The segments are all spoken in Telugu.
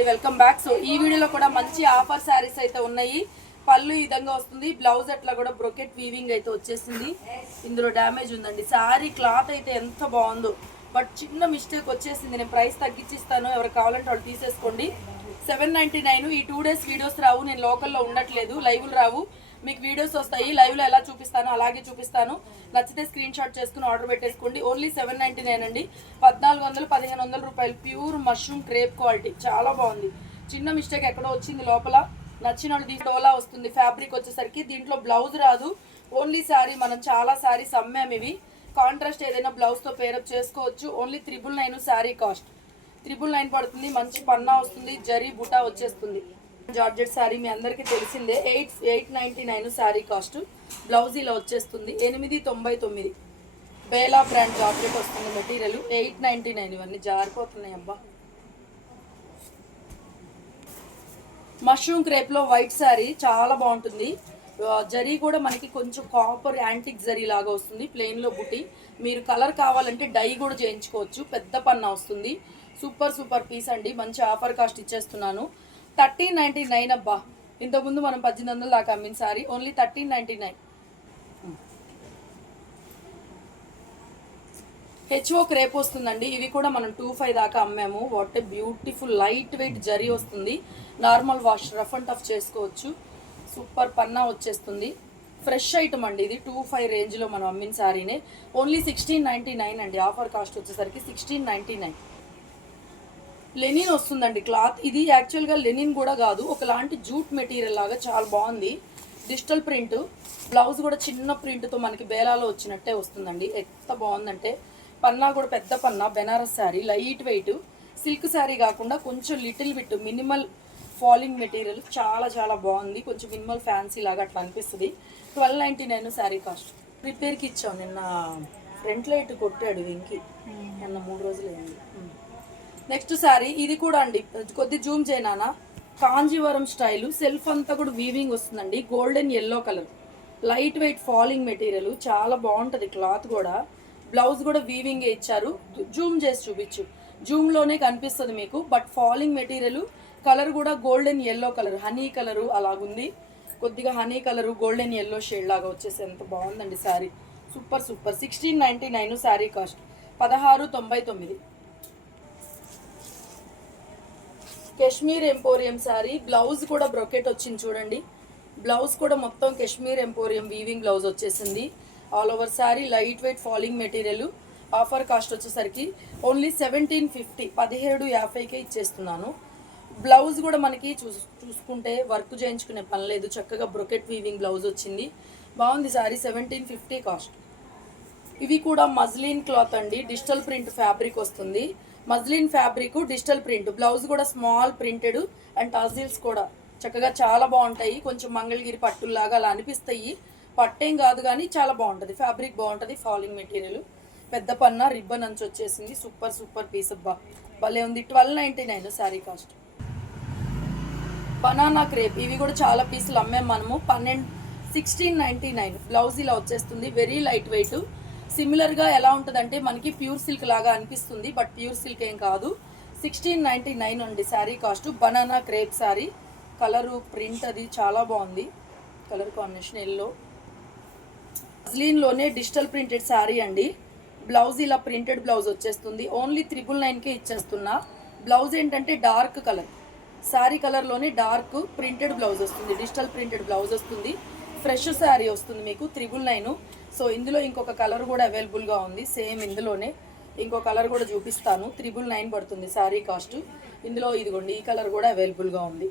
Welcome back. సో ఈ వీడియోలో కూడా మంచి ఆఫర్ శారీస్ అయితే ఉన్నాయి. పళ్ళు ఈ విధంగా వస్తుంది, బ్లౌజ్ అట్లా కూడా బ్రొకెట్ వీవింగ్ అయితే వచ్చేసింది. ఇందులో డ్యామేజ్ ఉందండి. శారీ క్లాత్ అయితే ఎంత బాగుందో, బట్ చిన్న మిస్టేక్ వచ్చేసింది. నేను ప్రైస్ తగ్గించిస్తాను, ఎవరికి కావాలంటే వాళ్ళు తీసేసుకోండి. 799. ఈ 2 days వీడియోస్ రావు, నేను లోకల్లో ఉండట్లేదు, లైవ్లు రావు, మీకు వీడియోస్ వస్తాయి. లైవ్లో ఎలా చూపిస్తానో అలాగే చూపిస్తాను. నచ్చితే స్క్రీన్ షాట్ చేసుకుని ఆర్డర్ పెట్టేసుకోండి. ఓన్లీ 799 అండి. 1400-1500 రూపాయలు. ప్యూర్ మష్రూమ్ క్రేప్ క్వాలిటీ, చాలా బాగుంది. చిన్న మిస్టేక్ ఎక్కడో వచ్చింది లోపల. నచ్చిన వాళ్ళు డోలా వస్తుంది. ఫ్యాబ్రిక్ వచ్చేసరికి దీంట్లో బ్లౌజ్ రాదు, ఓన్లీ శారీ. మనం చాలా శారీస్ అమ్మాము ఇవి. కాంట్రాస్ట్ ఏదైనా బ్లౌజ్తో పేరప్ చేసుకోవచ్చు. Only 999 sari cost. 999 పడుతుంది. మంచి పన్నా వస్తుంది, జరీ బుటా వచ్చేస్తుంది. జార్జెట్ శారీ మీ అందరికీ తెలిసిందే. 899 శారీ కాస్ట్. బ్లౌజ్ ఇలా వచ్చేస్తుంది. 899. బేలా బ్రాండ్ జార్జెట్ వస్తుంది మెటీరియల్. 899. ఇవన్నీ జారిపోతున్నాయి అబ్బా. మష్రూమ్ క్రేప్లో వైట్ శారీ చాలా బాగుంటుంది. జరీ కూడా మనకి కొంచెం కాపర్ యాంటిక్ జరీ లాగా వస్తుంది. ప్లెయిన్లో బుట్టి. మీరు కలర్ కావాలంటే డై కూడా చేయించుకోవచ్చు. పెద్ద పన్నా వస్తుంది. సూపర్ సూపర్ పీస్ అండి. మంచి ఆఫర్ కాస్ట్ ఇచ్చేస్తున్నాను. 1399 అబ్బా. ఇంతకుముందు మనం 1800 దాకా అమ్మిన సారీ ఓన్లీ 1399. హెచ్ఓ క్రేప్ వస్తుందండి. ఇవి కూడా మనం 25 దాకా అమ్మాము. What a beautiful light weight zari వస్తుంది. Normal wash rough and tough చేసుకోవచ్చు. సూపర్ పన్నా వచ్చేస్తుంది. ఫ్రెష్ ఐటమ్ అండి ఇది. 25 రేంజ్లో మనం అమ్మిన సారీనే. ఓన్లీ 1699 అండి. ఆఫర్ కాస్ట్ వచ్చేసరికి 1699. లెనిన్ వస్తుందండి క్లాత్. ఇది యాక్చువల్గా లెనిన్ కూడా కాదు, ఒకలాంటి జూట్ మెటీరియల్ లాగా చాలా బాగుంది. Digital print. బ్లౌజ్ కూడా చిన్న ప్రింట్తో మనకి బేలాలో వచ్చినట్టే వస్తుందండి. ఎంత బాగుందంటే పన్నా కూడా పెద్ద పన్నా. Benaras sari, light weight. Silk sari కాకుండా కొంచెం little bit minimal falling material. చాలా చాలా బాగుంది. కొంచెం మినిమల్ ఫ్యాన్సీ లాగా అట్లా అనిపిస్తుంది. 1299 శారీ కాస్ట్. రిపేర్కి ఇచ్చాం. నిన్న ఫ్రంట్ లైట్ కొట్టాడు వెంకి, నిన్న 3 రోజులు అయింది. నెక్స్ట్ శారీ ఇది కూడా అండి, కొద్ది జూమ్ చేయనా. కాంజీవరం స్టైలు. సెల్ఫ్ అంతా కూడా వీవింగ్ వస్తుందండి. Golden yellow colour, light weight falling material. చాలా బాగుంటుంది క్లాత్ కూడా. బ్లౌజ్ కూడా వీవింగే ఇచ్చారు. జూమ్ చేసి చూపించు, జూమ్లోనే కనిపిస్తుంది మీకు. But falling material. కలర్ కూడా golden yellow colour, honey colour అలాగుంది. కొద్దిగా honey colour golden yellow shade లాగా వచ్చేసి ఎంత బాగుందండి sari. Super super. 1699 sari cost. 1699. Kashmir emporium sari. Blouse కూడా బ్రొకెట్ వచ్చింది చూడండి. బ్లౌజ్ కూడా మొత్తం కాశ్మీర్ ఎంపోరియం వీవింగ్ బ్లౌజ్ వచ్చేసింది. All over sari light weight falling material. Offer cost వచ్చేసరికి ఓన్లీ 1750, 1750కే ఇచ్చేస్తున్నాను. బ్లౌజ్ కూడా మనకి చూసుకుంటే వర్క్ చేయించుకునే పని లేదు. చక్కగా బ్రొకెట్ వీవింగ్ బ్లౌజ్ వచ్చింది. బాగుంది శారీ. 1750 కాస్ట్. ఇవి కూడా మజ్లిన్ క్లాత్ అండి. డిజిటల్ ప్రింట్ ఫ్యాబ్రిక్ వస్తుంది. Muslin fabric, digital print. Blouse కూడా స్మాల్ ప్రింటెడ్ అండ్ టాజిల్స్ కూడా చక్కగా చాలా బాగుంటాయి. కొంచెం మంగళగిరి పట్టుల్లాగా అలా అనిపిస్తాయి. పట్టేం కాదు కానీ చాలా బాగుంటుంది. ఫ్యాబ్రిక్ బాగుంటుంది. Falling material. పెద్ద పన్నా రిబ్బన్ అంచు వచ్చేసింది. సూపర్ సూపర్ పీస్ అబ్బా, భలే ఉంది. 1299 శారీ కాస్ట్. Banana crepe. ఇవి కూడా చాలా పీసులు అమ్మాం మనము. 1699. బ్లౌజ్ ఇలా వచ్చేస్తుంది. Very light weight. సిమిలర్గా ఎలా ఉంటుందంటే మనకి ప్యూర్ సిల్క్ లాగా అనిపిస్తుంది, బట్ ప్యూర్ సిల్క్ ఏం కాదు. 1699 అండి sari cost. Banana crepe sari. Colour print అది చాలా బాగుంది. Colour combination yellow. మజ్లిన్లోనే డిజిటల్ ప్రింటెడ్ శారీ అండి. బ్లౌజ్ ఇలా ప్రింటెడ్ బ్లౌజ్ వచ్చేస్తుంది. ఓన్లీ 999కే ఇచ్చేస్తున్నా. బ్లౌజ్ ఏంటంటే డార్క్ కలర్. శారీ కలర్లోనే డార్క్ ప్రింటెడ్ బ్లౌజ్ వస్తుంది. డిజిటల్ ప్రింటెడ్ బ్లౌజ్ వస్తుంది. ఫ్రెష్ శారీ వస్తుంది మీకు. 999. సో ఇందులో ఇంకొక కలర్ కూడా అవైలబుల్గా ఉంది. సేమ్ ఇందులోనే ఇంకో కలర్ కూడా చూపిస్తాను. 999 పడుతుంది శారీ కాస్ట్. ఇందులో ఇదిగోండి, ఈ కలర్ కూడా అవైలబుల్గా ఉంది.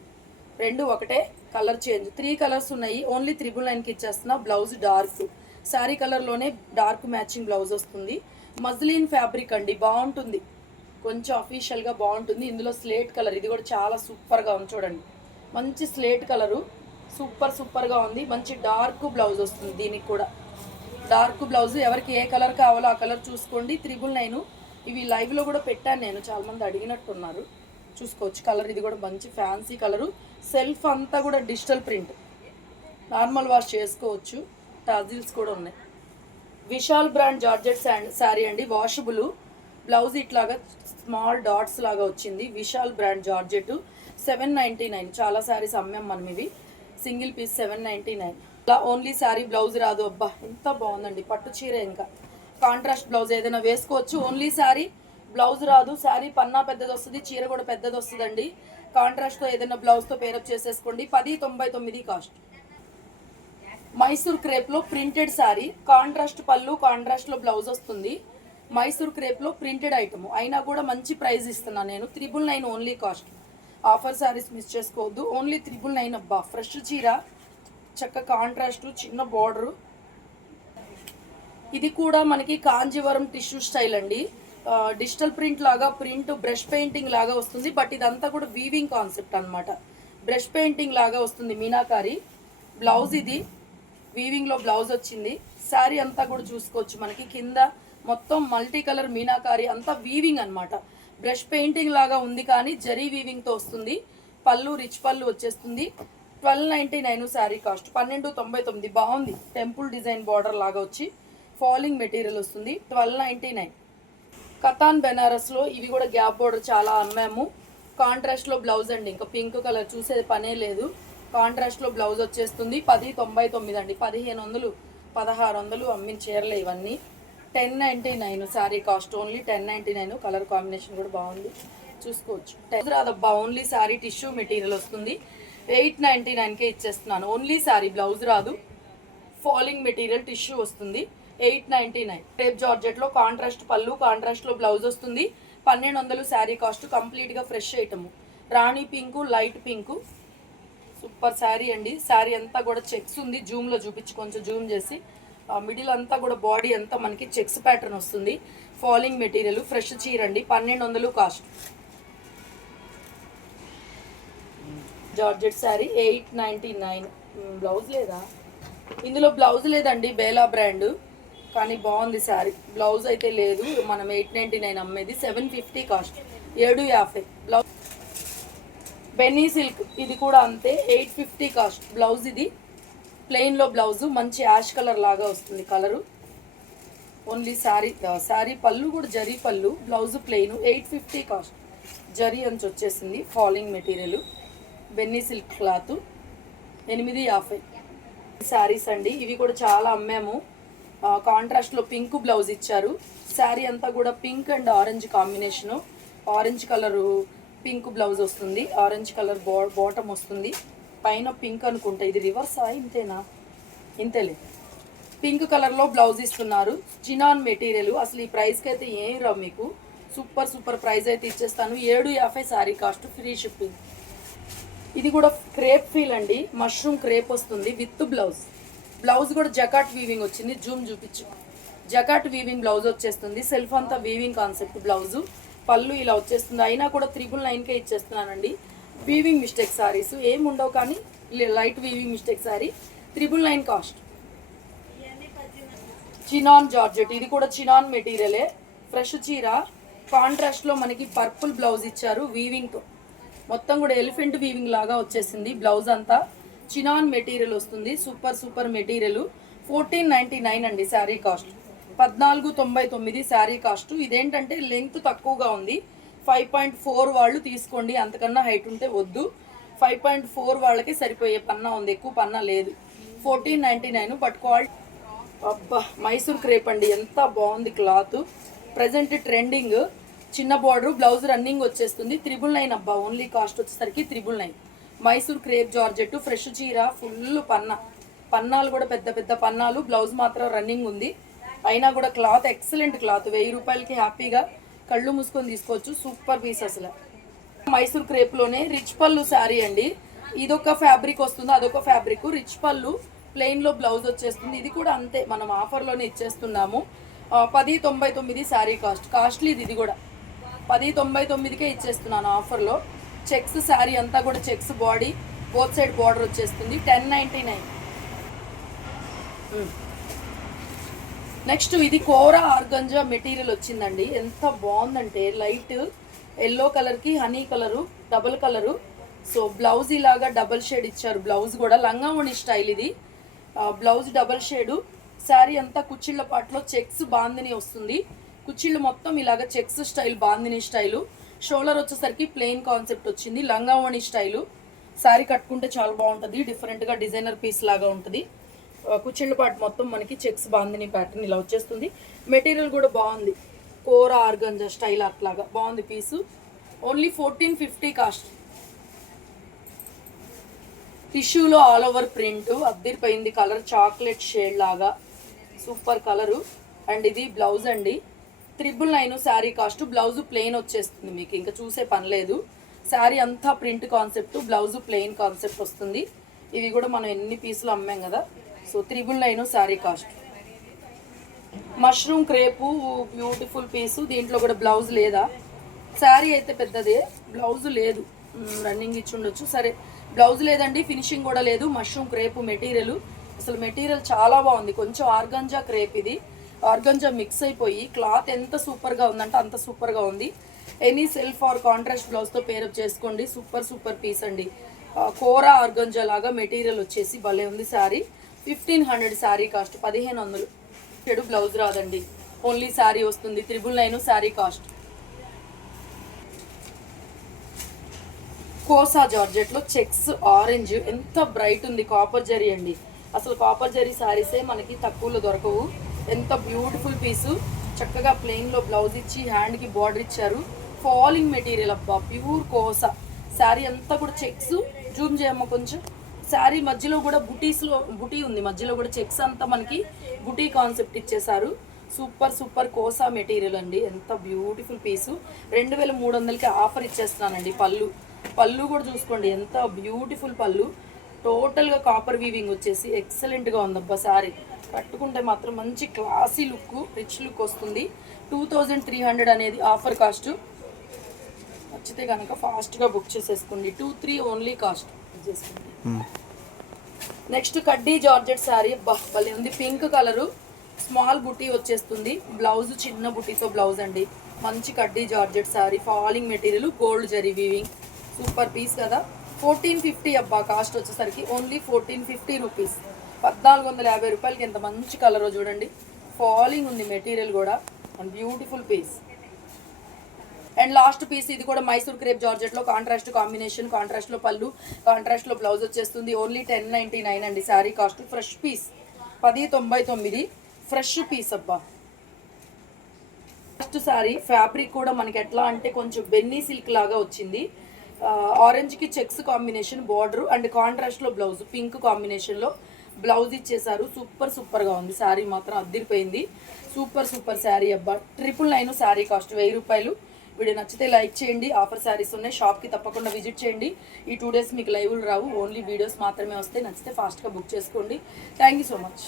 రెండు ఒకటే, కలర్ చేంజ్. 3 కలర్స్ ఉన్నాయి. ఓన్లీ 999కి ఇచ్చేస్తున్నా. Blouse dark. శారీ కలర్లోనే డార్క్ మ్యాచింగ్ బ్లౌజ్ వస్తుంది. మజ్లిన్ ఫ్యాబ్రిక్ అండి, బాగుంటుంది. కొంచెం అఫీషియల్గా బాగుంటుంది. ఇందులో స్లేట్ కలర్. ఇది కూడా చాలా సూపర్గా ఉంది చూడండి. మంచి స్లేట్ కలరు. సూపర్ సూపర్గా ఉంది. మంచి డార్క్ బ్లౌజ్ వస్తుంది. దీనికి కూడా డార్క్ బ్లౌజ్. ఎవరికి ఏ కలర్ కావాలో ఆ కలర్ చూసుకోండి. 999. ఇవి లైవ్లో కూడా పెట్టాను నేను, చాలామంది అడిగినట్టున్నారు. చూసుకోవచ్చు కలర్. ఇది కూడా మంచి ఫ్యాన్సీ కలరు. సెల్ఫ్ అంతా కూడా డిజిటల్ ప్రింట్. నార్మల్ వాష్ చేసుకోవచ్చు. టాజిల్స్ కూడా ఉన్నాయి. విశాల్ బ్రాండ్ జార్జెట్ శారీ అండి. వాషబుల్. బ్లౌజ్ ఇట్లాగా స్మాల్ డాట్స్ లాగా వచ్చింది. Vishal brand georgette, 799. చాలా శారీస్ అమ్మాం మనం ఇవి. Single piece 799. ఇలా ఓన్లీ శారీ, బ్లౌజ్ రాదు. అబ్బా ఎంత బాగుందండి పట్టు చీర. ఇంకా కాంట్రాస్ట్ బ్లౌజ్ ఏదైనా వేసుకోవచ్చు. ఓన్లీ శారీ, బ్లౌజ్ రాదు. శారీ పన్నా పెద్దది వస్తుంది, చీర కూడా పెద్దది వస్తుందండి. కాంట్రాస్ట్తో ఏదైనా బ్లౌజ్తో పేరప్ చేసేసుకోండి. 1099 కాస్ట్. మైసూర్ క్రేప్లో ప్రింటెడ్ శారీ, కాంట్రాస్ట్ పళ్ళు, కాంట్రాస్ట్లో బ్లౌజ్ వస్తుంది. మైసూర్ క్రేప్లో ప్రింటెడ్ ఐటమ్ అయినా కూడా మంచి ప్రైస్ ఇస్తున్నాను నేను. 999 only cost. Offer saris miss చేసుకోవద్దు. ఓన్లీ 999. అబ్బా ఫ్రెష్ చీర, చక్క కాంట్రాస్ట్, చిన్న బార్డరు. ఇది కూడా మనకి కాంజీవరం టిష్యూ స్టైల్ అండి. డిజిటల్ ప్రింట్ లాగా, ప్రింట్ బ్రష్ పెయింటింగ్ లాగా వస్తుంది. బట్ ఇదంతా కూడా వీవింగ్ కాన్సెప్ట్ అనమాట. బ్రష్ పెయింటింగ్ లాగా వస్తుంది మీనాకారి. బ్లౌజ్ ఇది వీవింగ్లో బ్లౌజ్ వచ్చింది. శారీ అంతా కూడా చూసుకోవచ్చు. మనకి కింద మొత్తం మల్టీ కలర్ మీనాకారి, అంతా వీవింగ్ అనమాట. బ్రష్ పెయింటింగ్ లాగా ఉంది కానీ జరీ వీవింగ్తో వస్తుంది. పళ్ళు రిచ్ పళ్ళు వచ్చేస్తుంది. 1299 శారీ కాస్ట్. 1299. బాగుంది. టెంపుల్ డిజైన్ బార్డర్ లాగా వచ్చి ఫాలింగ్ మెటీరియల్ వస్తుంది. 1299. కతాన్ బెనారస్లో ఇవి కూడా గ్యాప్ బార్డర్ చాలా అమ్మాము. కాంట్రాస్ట్లో బ్లౌజ్ అండి. ఇంకా పింక్ కలర్ చూసేది పనే లేదు. కాంట్రాస్ట్లో బ్లౌజ్ వచ్చేస్తుంది. 1099 అండి. 1500 1600 అమ్మిన చీరలే ఇవన్నీ. 1099 sari cost. Only 1099. Colour combination కూడా బాగుంది, చూసుకోవచ్చు. రాదబ్బా ఓన్లీ శారీ, టిష్యూ మెటీరియల్ వస్తుంది. 899కే ఇచ్చేస్తున్నాను. ఓన్లీ శారీ, బ్లౌజ్ రాదు. ఫాలింగ్ మెటీరియల్ టిష్యూ వస్తుంది. 899. రేప్ జార్జెట్లో కాంట్రాస్ట్ పళ్ళు, కాంట్రాస్ట్లో బ్లౌజ్ వస్తుంది. 1200 శారీ కాస్ట్. కంప్లీట్గా ఫ్రెష్ ఐటమ్. రాణి pink, light pink, super sari అండి. శారీ అంతా కూడా చెక్స్ ఉంది. జూమ్లో చూపించి, కొంచెం జూమ్ చేసి. మిడిల్ అంతా కూడా బాడీ అంతా మనకి చెక్స్ ప్యాటర్న్ వస్తుంది. ఫాలింగ్ మెటీరియల్, ఫ్రెష్ చీర అండి. 1200 కాస్ట్. జార్జెట్ శారీ 899. బ్లౌజ్ లేదా ఇందులో? బ్లౌజ్ లేదండి, బేలా బ్రాండ్. కానీ బాగుంది శారీ. బ్లౌజ్ అయితే లేదు. మనం 899 అమ్మేది. 750 కాస్ట్. 750. బ్లౌజ్ బెన్నీ సిల్క్, ఇది కూడా అంతే. 850 కాస్ట్. బ్లౌజ్ ఇది ప్లెయిన్లో బ్లౌజు, మంచి యాష్ కలర్ లాగా వస్తుంది కలరు. ఓన్లీ శారీ పళ్ళు కూడా జరీ పళ్ళు, బ్లౌజ్ ప్లెయిన్. 850 కాస్ట్. జరీ అంచు వచ్చేసింది. ఫాలింగ్ మెటీరియల్, బెన్నీ సిల్క్ క్లాత్. 850 శారీస్ అండి. ఇవి కూడా చాలా అమ్మాము. కాంట్రాస్ట్లో పింక్ బ్లౌజ్ ఇచ్చారు. శారీ అంతా కూడా pink and orange combination. Orange colour pink blouse వస్తుంది. ఆరెంజ్ కలర్ బాటమ్ వస్తుంది. పైన పింక్ అనుకుంటా. ఇది రివర్సా? ఇంతేనా? ఇంతేలే. పింక్ కలర్లో బ్లౌజ్ ఇస్తున్నారు. Chinon material. అసలు ఈ ప్రైస్కి అయితే ఏం రావు మీకు. సూపర్ ప్రైస్ అయితే ఇచ్చేస్తాను. 750 శారీ కాస్ట్. Free shipping. ఇది కూడా క్రేప్ ఫీల్ అండి. మష్రూమ్ క్రేప్ వస్తుంది విత్ బ్లౌజ్. బ్లౌజ్ కూడా జకాట్ వీవింగ్ వచ్చింది. జూమ్ చూపించు. జకాట్ వీవింగ్ బ్లౌజ్ వచ్చేస్తుంది. సెల్ఫ్ అంతా వీవింగ్ కాన్సెప్ట్ బ్లౌజు. పళ్ళు ఇలా వచ్చేస్తుంది. అయినా కూడా 999కే ఇచ్చేస్తున్నానండి. వీవింగ్ మిస్టేక్ శారీస్ ఏమి ఉండవు, కానీ light weaving mistake sari. 999 cost. Chinon georgette, ఇది కూడా చినాన్ మెటీరియలే. ఫ్రెష్ చీర. కాంట్రాస్ట్లో మనకి పర్పుల్ బ్లౌజ్ ఇచ్చారు వీవింగ్తో. మొత్తం కూడా ఎలిఫెంట్ వీవింగ్ లాగా వచ్చేసింది బ్లౌజ్ అంతా. చినాన్ మెటీరియల్ వస్తుంది. Super material. 1499 అండి శారీ కాస్ట్. 1499 శారీ కాస్ట్. ఇదేంటంటే లెంగ్త్ తక్కువగా ఉంది. 5.4 వాళ్ళు తీసుకోండి. అంతకన్నా హైట్ ఉంటే వద్దు. 5.4 వాళ్ళకి సరిపోయే పన్నా ఉంది. ఎక్కువ పన్నా లేదు. 1499. బట్ క్వాలిటీ అబ్బా మైసూర్ క్రేప్ అండి. ఎంత బాగుంది క్లాత్. Present trending. చిన్న బార్డర్, బ్లౌజ్ రన్నింగ్ వచ్చేస్తుంది. 999 అబ్బా. ఓన్లీ కాస్ట్ వచ్చేసరికి 999. మైసూర్ క్రేప్ జార్జెట్, ఫ్రెష్ చీర, ఫుల్ పన్నాలు కూడా పెద్ద పన్నాలు. బ్లౌజ్ మాత్రం రన్నింగ్ ఉంది. అయినా కూడా క్లాత్ ఎక్సలెంట్ క్లాత్. 1000 రూపాయలకి హ్యాపీగా కళ్ళు మూసుకొని తీసుకోవచ్చు. సూపర్ పీస్ అసలు. మైసూర్ క్రేప్లోనే రిచ్ పళ్ళు శారీ అండి. ఇదొక ఫ్యాబ్రిక్ వస్తుంది, అదొక ఫ్యాబ్రిక్. రిచ్ పళ్ళు, ప్లెయిన్లో బ్లౌజ్ వచ్చేస్తుంది. ఇది కూడా అంతే, మనం ఆఫర్లోనే ఇచ్చేస్తున్నాము. 1099 శారీ కాస్ట్. కాస్ట్లీది ఇది కూడా. 1099కే ఇచ్చేస్తున్నాను ఆఫర్లో. చెక్స్ శారీ అంతా కూడా checks body, both side border వచ్చేస్తుంది. 1099. నెక్స్ట్ ఇది కోరా ఆర్గంజా మెటీరియల్ వచ్చిందండి. ఎంత బాగుందంటే లైట్ ఎల్లో కలర్కి honey colour, double colour. So blouse ఇలాగా డబల్ షేడ్ ఇచ్చారు. బ్లౌజ్ కూడా లంగావణి స్టైల్ ఇది. Blouse double shade. శారీ అంతా కుచ్చిళ్ళ పాటలో చెక్స్ బాందిని వస్తుంది. కుచ్చిళ్ళు మొత్తం ఇలాగ checks style, bandhani style. Shoulder వచ్చేసరికి ప్లెయిన్ కాన్సెప్ట్ వచ్చింది, లంగావణి స్టైలు. శారీ కట్టుకుంటే చాలా బాగుంటుంది, డిఫరెంట్గా డిజైనర్ పీస్ లాగా ఉంటుంది. కుచ్చిళ్ళ పాటు మొత్తం మనకి చెక్స్ బాందిని ప్యాటర్న్ ఇలా వచ్చేస్తుంది. మెటీరియల్ కూడా బాగుంది, కోరా ఆర్గంజా స్టైల్ అట్లాగా బాగుంది పీసు. Only 1450 cost. టిష్యూలో ఆల్ ఓవర్ ప్రింట్ అద్దరిపోయింది, కలర్ చాక్లెట్ షేడ్ లాగా సూపర్ కలరు. అండ్ ఇది బ్లౌజ్ అండి, 999 శారీ కాస్ట్. బ్లౌజ్ ప్లెయిన్ వచ్చేస్తుంది మీకు, ఇంకా చూసే పని లేదు. శారీ అంతా print concept, blouse plain concept వస్తుంది. ఇవి కూడా మనం ఎన్ని పీసులు అమ్మాం కదా. So 999 sari cost. Mushroom crepe beautiful పీసు, దీంట్లో కూడా బ్లౌజ్ లేదా. శారీ అయితే పెద్దదే, బ్లౌజ్ లేదు, రన్నింగ్ ఇచ్చి ఉండొచ్చు. సరే బ్లౌజ్ లేదండి, ఫినిషింగ్ కూడా లేదు. మష్రూమ్ క్రేపు మెటీరియల్, అసలు మెటీరియల్ చాలా బాగుంది. కొంచెం ఆర్గంజా క్రేప్, ఇది ఆర్గంజా మిక్స్ అయిపోయి క్లాత్ ఎంత సూపర్గా ఉందంటే అంత సూపర్గా ఉంది. ఎనీ సెల్ఫ్ ఆర్ కాంట్రాస్ట్ బ్లౌజ్తో పేరప్ చేసుకోండి. సూపర్ సూపర్ పీస్ అండి. కోరా ఆర్గంజా లాగా మెటీరియల్ వచ్చేసి భలే ఉంది. శారీ 1500 శారీ కాస్ట్, 1500. చెడు బ్లౌజ్ రాదండి, ఓన్లీ శారీ వస్తుంది. 999 శారీ కాస్ట్. కోసా జార్జెట్లో చెక్స్ ఆరెంజ్ ఎంత బ్రైట్ ఉంది, కాపర్ జరీ అండి. అసలు కాపర్ జరీ శారీసే మనకి తక్కువలో దొరకవు. ఎంత బ్యూటిఫుల్ పీసు, చక్కగా ప్లెయిన్లో బ్లౌజ్ ఇచ్చి హ్యాండ్కి బార్డర్ ఇచ్చారు. ఫాలింగ్ మెటీరియల్ అబ్బా, ప్యూర్ కోసా. శారీ అంతా కూడా చెక్స్, జూమ్ చేయమ్మ కొంచెం. శారీ మధ్యలో కూడా బుటీస్లో బుటీ ఉంది, మధ్యలో కూడా చెక్స్ అంతా మనకి బుటీ కాన్సెప్ట్ ఇచ్చేసారు. సూపర్ సూపర్ కోసా మెటీరియల్ అండి, ఎంత బ్యూటిఫుల్ పీసు. 2300కి ఆఫర్ ఇచ్చేస్తున్నానండి. పళ్ళు కూడా చూసుకోండి, ఎంత బ్యూటిఫుల్ పళ్ళు. టోటల్గా కాపర్ వీవింగ్ వచ్చేసి ఎక్సలెంట్గా ఉందబ్బా. శారీ కట్టుకుంటే మాత్రం మంచి క్లాసీ లుక్, రిచ్ లుక్ వస్తుంది. 2300 అనేది ఆఫర్ కాస్ట్. నచ్చితే కనుక ఫాస్ట్గా బుక్ చేసేసుకోండి. 23 ఓన్లీ కాస్ట్ చేసుకోండి. నెక్స్ట్ కడ్డీ జార్జెట్ శారీ, భలే ఉంది. పింక్ కలరు, స్మాల్ బుటీ వచ్చేస్తుంది. బ్లౌజ్ చిన్న బుటీతో బ్లౌజ్ అండి. మంచి కడ్డీ georgette sari, falling material, gold zari weaving. Super piece కదా. 1450 అబ్బా కాస్ట్ వచ్చేసరికి, ఓన్లీ 1450 రూపీస్. 1450 రూపాయలకి ఎంత మంచి కలరో చూడండి. ఫాలింగ్ ఉంది మెటీరియల్ కూడా, and beautiful piece. And last piece, ఇది కూడా మైసూర్ క్రేప్ జార్జెట్లో కాంట్రాస్ట్ కాంబినేషన్, కాంట్రాస్ట్లో పళ్ళు, కాంట్రాస్ట్లో బ్లౌజ్ వచ్చేస్తుంది. ఓన్లీ 1099 అండి sari cost. Fresh piece 1099, fresh piece అబ్బా. ఫస్ట్ శారీ ఫ్యాబ్రిక్ కూడా మనకి ఎట్లా అంటే కొంచెం బెన్నీ సిల్క్ లాగా వచ్చింది. ఆరెంజ్కి చెక్స్ కాంబినేషన్ బార్డర్, అండ్ కాంట్రాస్ట్లో బ్లౌజ్ పింక్ కాంబినేషన్లో బ్లౌజ్ ఇచ్చేసారు. సూపర్ సూపర్గా ఉంది శారీ, మాత్రం అద్దిరిపోయింది. సూపర్ సూపర్ శారీ అబ్బా. 999 శారీ కాస్ట్, 1000 రూపాయలు. వీడియో నచ్చితే లైక్ చేయండి. ఆఫర్ శారీస్ ఉన్నాయి, షాప్కి తప్పకుండా విజిట్ చేయండి. ఈ 2 డేస్ మీకు లైవ్లు రావు, ఓన్లీ వీడియోస్ మాత్రమే వస్తాయి. నచ్చితే ఫాస్ట్గా బుక్ చేసుకోండి. Thank you so much.